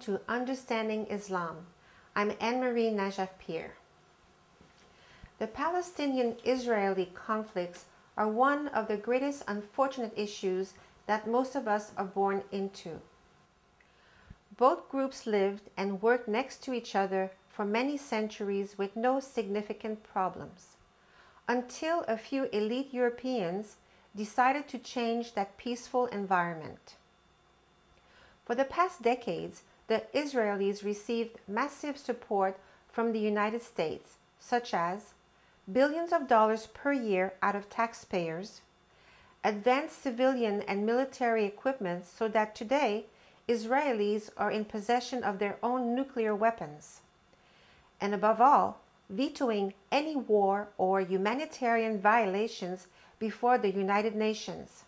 to Understanding Islam. I'm Anne-Marie Najaf-Pierre. The Palestinian-Israeli conflicts are one of the greatest unfortunate issues that most of us are born into. Both groups lived and worked next to each other for many centuries with no significant problems, until a few elite Europeans decided to change that peaceful environment. For the past decades, the Israelis received massive support from the United States, such as billions of dollars per year out of taxpayers, advanced civilian and military equipment so that today Israelis are in possession of their own nuclear weapons, and above all, vetoing any war or humanitarian violations before the United Nations.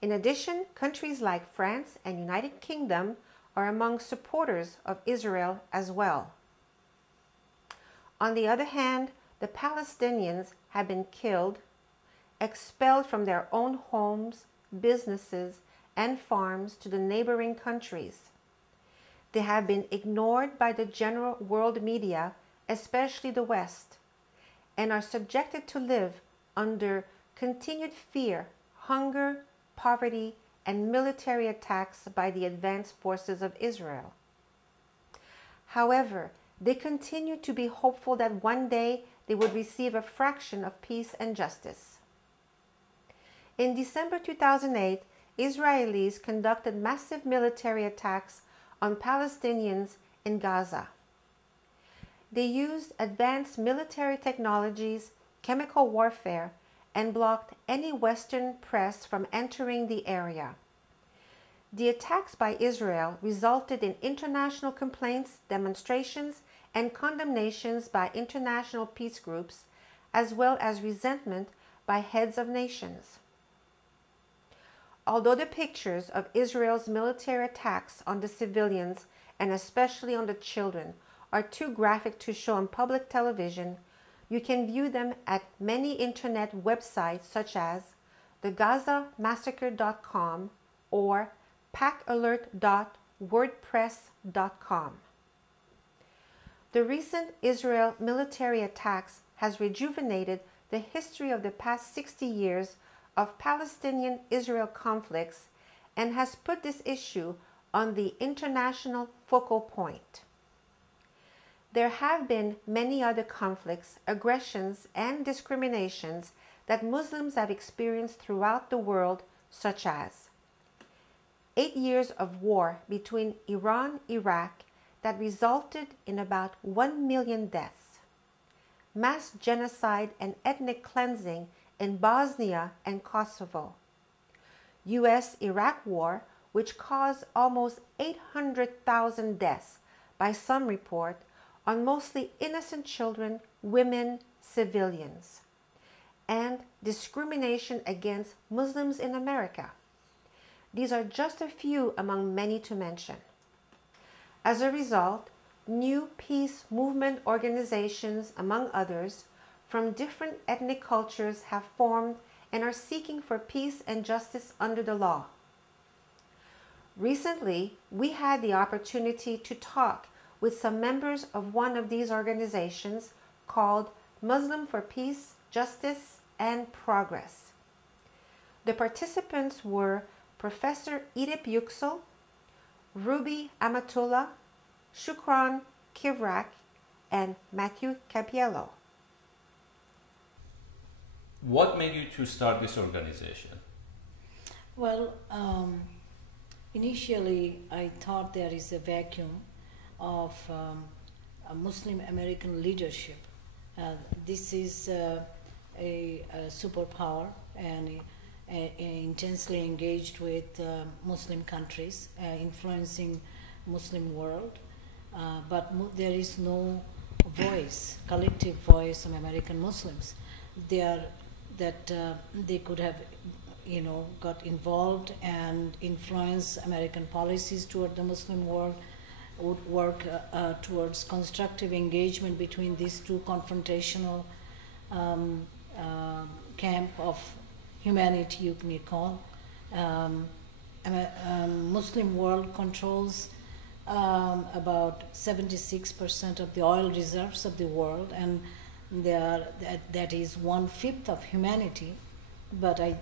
In addition, countries like France and United Kingdom are among supporters of Israel as well. On the other hand, the Palestinians have been killed, expelled from their own homes, businesses, and farms to the neighboring countries. They have been ignored by the general world media, especially the West, and are subjected to live under continued fear, hunger, poverty, and military attacks by the advanced forces of Israel. However, they continue to be hopeful that one day they would receive a fraction of peace and justice. In December 2008, Israelis conducted massive military attacks on Palestinians in Gaza. They used advanced military technologies, chemical warfare, and blocked any Western press from entering the area. The attacks by Israel resulted in international complaints, demonstrations, and condemnations by international peace groups, as well as resentment by heads of nations. Although the pictures of Israel's military attacks on the civilians, and especially on the children, are too graphic to show on public television, you can view them at many internet websites such as thegazamassacre.com or packalert.wordpress.com. The recent Israel military attacks has rejuvenated the history of the past 60 years of Palestinian-Israel conflicts and has put this issue on the international focal point. There have been many other conflicts, aggressions, and discriminations that Muslims have experienced throughout the world, such as 8 years of war between Iran and Iraq that resulted in about 1 million deaths, mass genocide and ethnic cleansing in Bosnia and Kosovo, US-Iraq war, which caused almost 800,000 deaths by some report on mostly innocent children, women, civilians, and discrimination against Muslims in America. These are just a few among many to mention. As a result, new peace movement organizations, among others, from different ethnic cultures have formed and are seeking for peace and justice under the law. Recently, we had the opportunity to talk with some members of one of these organizations called Muslim for Peace, Justice, and Progress. The participants were Professor Edip Yuksel, Ruby Amatullah, Shukran Kivrak, and Matthew Capiello. What made you to start this organization? Well, initially I thought there is a vacuum of a Muslim American leadership. This is a superpower and intensely engaged with Muslim countries, influencing Muslim world, but there is no voice, collective voice of American Muslims. They could have, got involved and influence American policies toward the Muslim world, would work towards constructive engagement between these two confrontational camp of humanity, you may call. Muslim world controls about 76% of the oil reserves of the world, and that is 1/5 of humanity. But I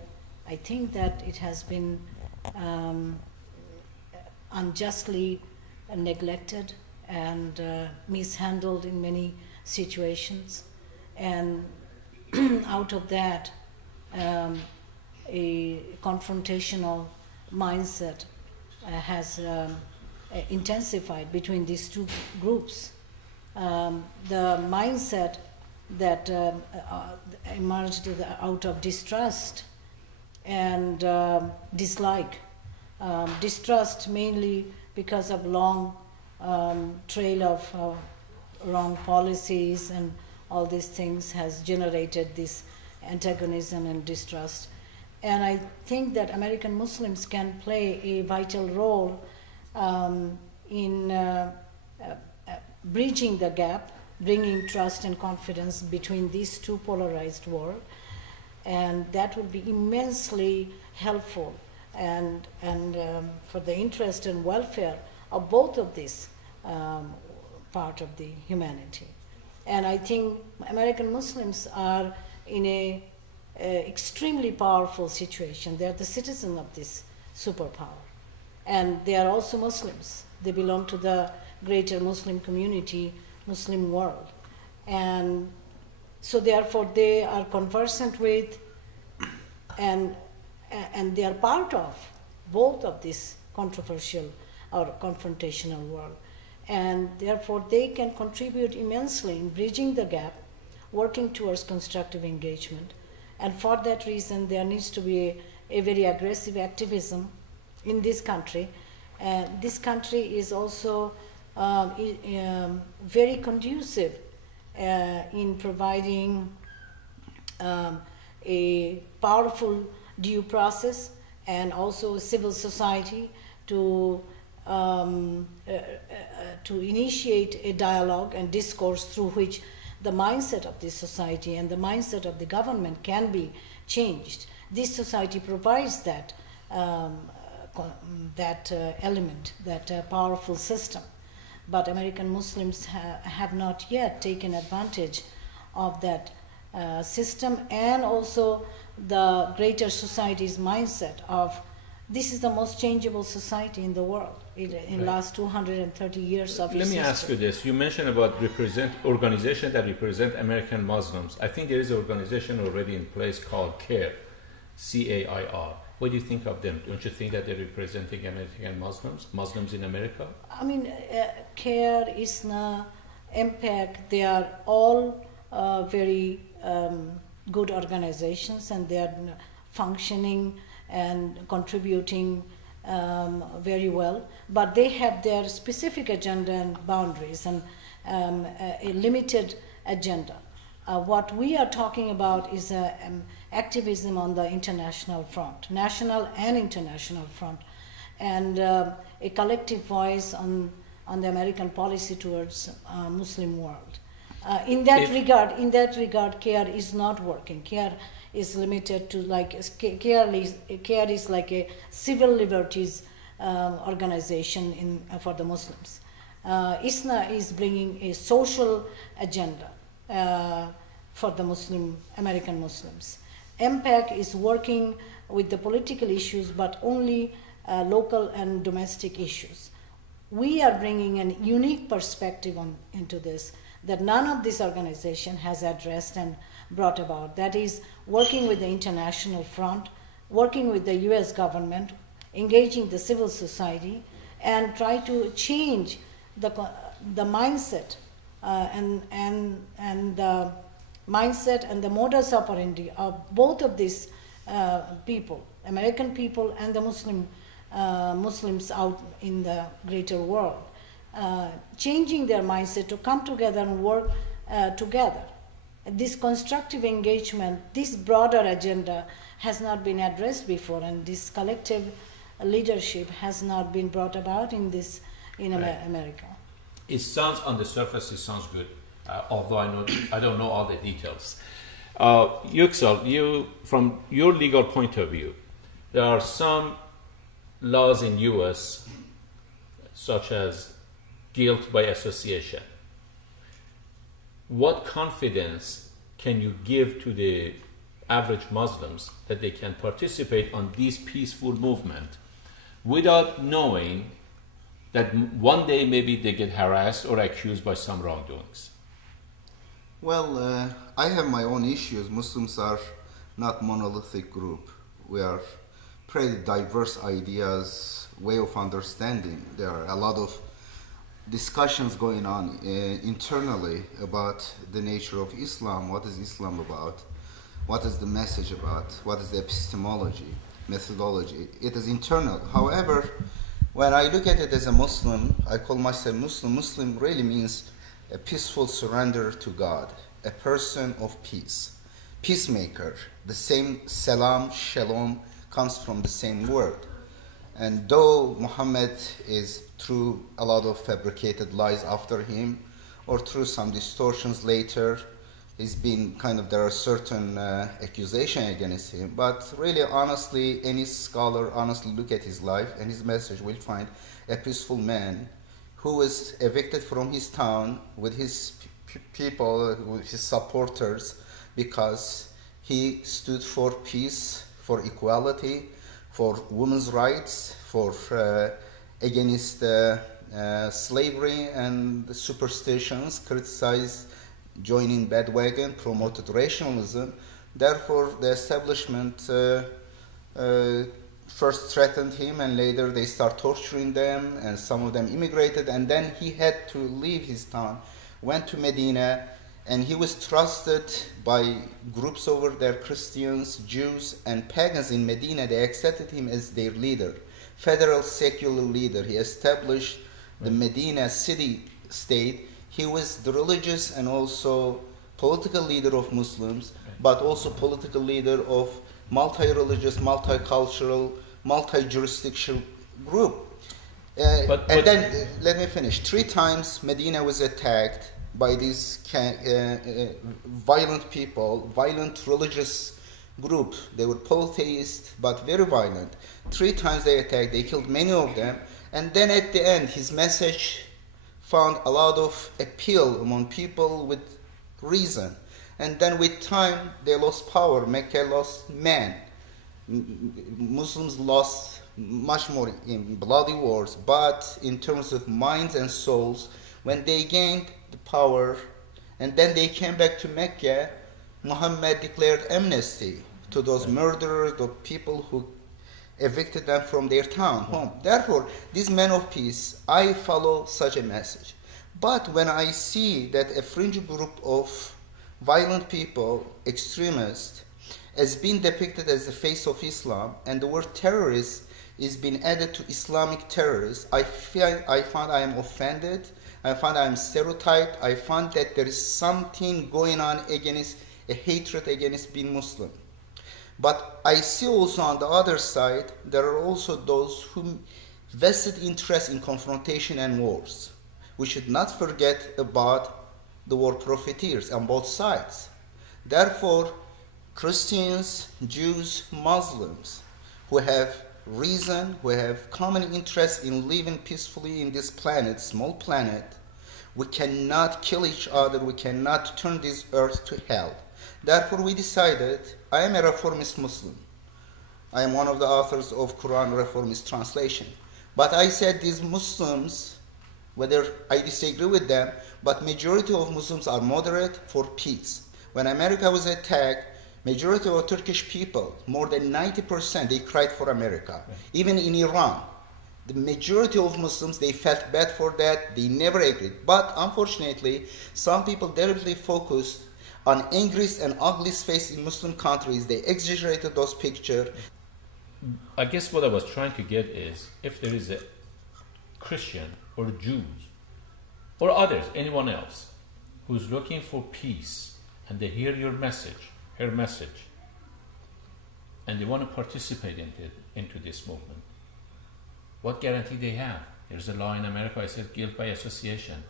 think that it has been unjustly neglected and mishandled in many situations, and out of that a confrontational mindset has intensified between these two groups. The mindset that emerged out of distrust and dislike. Distrust mainly because of long trail of wrong policies and all these things has generated this antagonism and distrust. And I think that American Muslims can play a vital role in bridging the gap, bringing trust and confidence between these two polarized worlds, and that would be immensely helpful and for the interest and welfare of both of these part of the humanity. And I think American Muslims are in a extremely powerful situation. They are the citizens of this superpower, and they are also Muslims. They belong to the greater Muslim community, Muslim world, and so therefore they are conversant with and they are part of both of this controversial or confrontational world, and therefore they can contribute immensely in bridging the gap, working towards constructive engagement. And for that reason there needs to be a very aggressive activism in this country. This country is also very conducive in providing a powerful due process and also civil society to initiate a dialogue and discourse through which the mindset of this society and the mindset of the government can be changed. This society provides that element, that powerful system. But American Muslims have not yet taken advantage of that system, and also the greater society's mindset of this is the most changeable society in the world in the last 230 years of Let me history. ask you this. You mentioned about organization that represent American Muslims. I think there is an organization already in place called CAIR, C-A-I-R. What do you think of them? Don't you think that they're representing American Muslims in America? I mean, CAIR, ISNA, MPAC, they are all very good organizations, and they are functioning and contributing very well, but they have their specific agenda and boundaries and a limited agenda. What we are talking about is activism on the international front, national and international front, and a collective voice on the American policy towards Muslim world. In that regard, CAIR is not working. CAIR is limited to CAIR is like a civil liberties organization for the Muslims. ISNA is bringing a social agenda for the American Muslims. MPAC is working with the political issues, but only local and domestic issues. We are bringing a unique perspective into this that none of this organization has addressed and brought about. That is, working with the international front, working with the US government, engaging the civil society, and try to change the mindset and the mindset and the modus operandi of both of these people, American people and the Muslims out in the greater world, changing their mindset to come together and work together. This constructive engagement, this broader agenda has not been addressed before, and this collective leadership has not been brought about in America. It sounds, on the surface, it sounds good, although I don't know all the details. Yuksel, from your legal point of view, there are some laws in U.S., such as guilt by association. What confidence can you give to the average Muslims that they can participate on this peaceful movement without knowing that one day maybe they get harassed or accused by some wrongdoings? Well, I have my own issues. Muslims are not monolithic group. We are pretty diverse ideas, way of understanding. There are a lot of discussions going on internally about the nature of Islam. What is Islam about? What is the message about? What is the epistemology, methodology? It is internal. However, when I look at it as a Muslim, I call myself Muslim. Muslim really means a peaceful surrender to God, a person of peace, peacemaker. The same salam, shalom comes from the same word. And though Muhammad is through a lot of fabricated lies after him, or through some distortions later, there are certain accusations against him. But really, honestly, any scholar honestly look at his life and his message will find a peaceful man who was evicted from his town with his people, with his supporters, because he stood for peace, for equality, for women's rights, for against slavery and superstitions, criticized joining bandwagon, promoted rationalism. Therefore, the establishment first threatened him, and later they start torturing them, and some of them immigrated, and then he had to leave his town, went to Medina, and he was trusted by groups over there, Christians, Jews, and pagans in Medina. They accepted him as their leader, federal secular leader. He established the Medina city-state. He was the religious and also political leader of Muslims, but also political leader of multi-religious, multicultural, multi-jurisdictional group. Then, let me finish. 3 times Medina was attacked by these violent people, violent religious group. They were polytheists, but very violent. 3 times they attacked, they killed many of them. And then at the end, his message found a lot of appeal among people with reason. And then with time, they lost power. Mecca lost man. Muslims lost much more in bloody wars. But in terms of minds and souls, when they gained the power, and then they came back to Mecca, Muhammad declared amnesty to those murderers, the people who evicted them from their town, home. Therefore, these men of peace, I follow such a message. But when I see that a fringe group of violent people, extremists, has been depicted as the face of Islam, and the word terrorist is being added to Islamic terrorists, I find I am offended. I find I am stereotyped. I find that there is something going on against a hatred against being Muslim. But I see also on the other side, there are also those who vested interest in confrontation and wars. We should not forget about the war profiteers on both sides. Therefore, Christians, Jews, Muslims who have reason, who have common interest in living peacefully in this planet, small planet, we cannot kill each other, we cannot turn this earth to hell. Therefore, we decided, I am a reformist Muslim. I am one of the authors of Quran Reformist Translation. But I said these Muslims, whether I disagree with them, but majority of Muslims are moderate for peace. When America was attacked, majority of Turkish people, more than 90%, they cried for America. Right. Even in Iran, the majority of Muslims, they felt bad for that. They never agreed. But unfortunately, some people deliberately focused on angriest and ugliest face in Muslim countries. They exaggerated those pictures. I guess what I was trying to get is, if there is a Christian or Jews or others, anyone else, who's looking for peace, and they hear your message, her message, and they want to participate into this movement, what guarantee they have? There's a law in America that says guilt by association.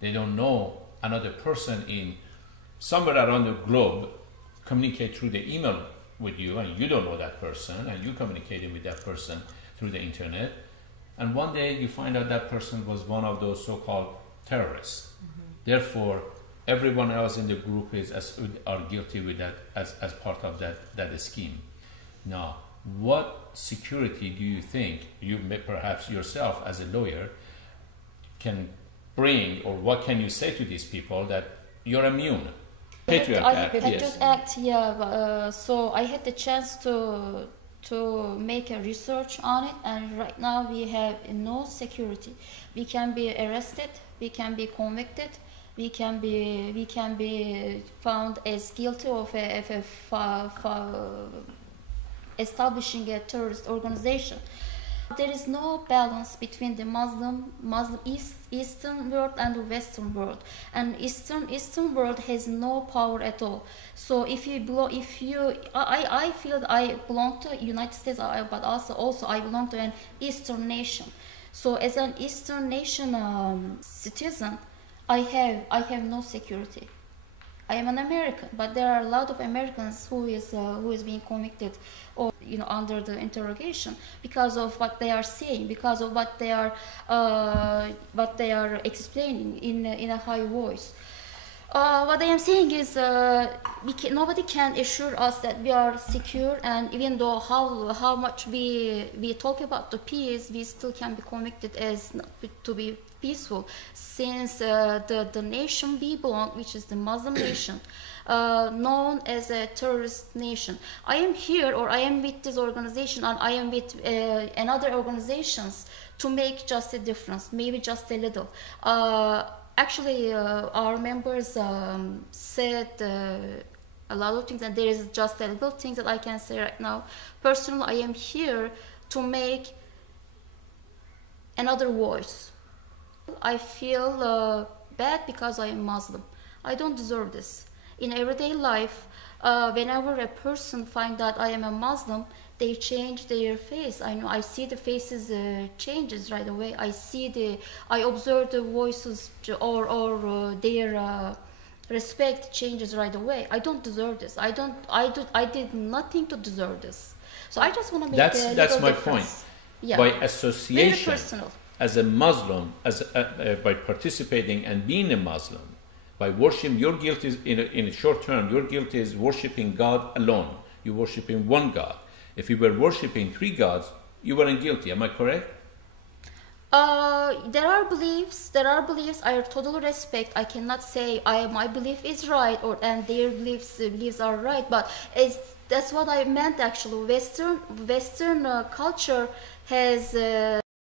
They don't know another person in somewhere around the globe communicate through the email with you, and you don't know that person, and you communicating with that person through the internet. and one day you find out that person was one of those so-called terrorists. Therefore, everyone else in the group are guilty with that as part of that scheme. Now, what security do you think you may, perhaps yourself as a lawyer, can bring, or what can you say to these people that you're immune? Patriot Act, Patriot Act, yeah. So I had the chance to make a research on it, and right now we have no security. We can be arrested, we can be convicted, we can be found as guilty of establishing a terrorist organization. There is no balance between the Muslim Eastern world and the Western world, and Eastern world has no power at all. So I feel I belong to United States, but also I belong to an Eastern nation. So as an Eastern nation citizen, I have no security. I am an American, but there are a lot of Americans who is being convicted or under the interrogation because of what they are saying, because of what they are explaining in a high voice. What I am saying is nobody can assure us that we are secure, and even though how much we talk about the peace, we still can be convicted as not to be peaceful, since the nation we belong, which is the Muslim nation, known as a terrorist nation. I am here, or I am with this organization, and I am with another organizations to make just a difference, maybe just a little. Actually, our members said a lot of things, and there is just a little thing that I can say right now. Personally, I am here to make another voice. I feel bad because I am Muslim. I don't deserve this. In everyday life, whenever a person finds that I am a Muslim, they change their face. I see the faces changes right away. I observe the voices or their respect changes right away. I don't deserve this. I did nothing to deserve this. So I just want to make that's my difference. Point. Yeah. By association, very personal. As a Muslim, by participating and being a Muslim, by worshiping, your guilt is in a short term. Your guilt is worshiping God alone. You're worshiping one God. If you were worshiping three gods, you weren't guilty. Am I correct? There are beliefs I totally respect. I cannot say my belief is right and their beliefs are right, but that's what I meant actually. Western culture has